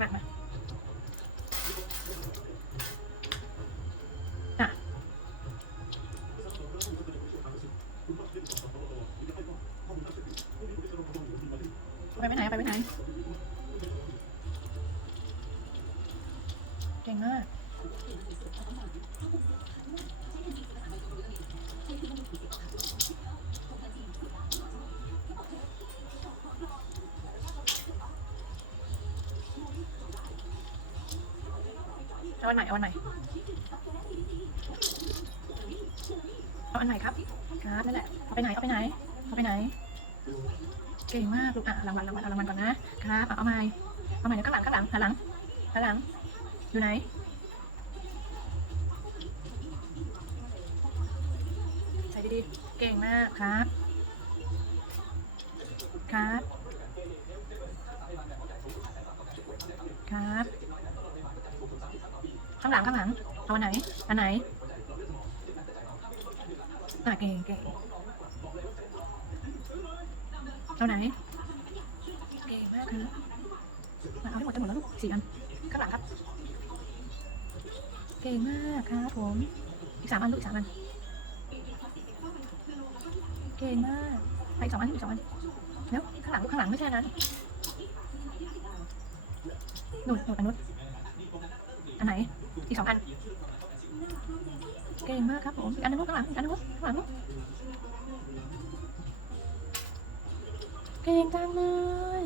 มาอะไปไปไหนไปไปไหนเก่งมาก เอาอันใหม่เอาอันใหม่เอาอันใหม่ครับครับนั่นแหละเอาไปไหนเอาไปไหนเอาไปไหน เก่งมากลูกอะรางวัลรางวัลเอารางวัลก่อนนะครับเอาเอาใหม่เอาใหม่เดี๋ยวข้างหลังข้างหลังหันหลังหันหลังอยู่ไหนใส่ดีๆเก่งมากครับ ครับ ครับ ข้างหลังข้างหลังเอาอันไหน อันไหนอะเก่งเก่งเอาไหน เก่งมากครับมาเอาให้หมดจะหมดแล้วลูกสี่อัน ข้างหลังครับ เก่งมากครับผม อีกสามอันลูกอีกสามอัน เก่งมากไปอีกสองอันอีกสองอันแล้วข้างหลังลูกข้างหลังไม่ใช่นนั้นนู่นนู่นอันนู้นอันไหน อีกสองอัน เก่งมากครับผมอีกอันนึงข้างหลังอีกอันนึงข้างหลังเก่งจังเลย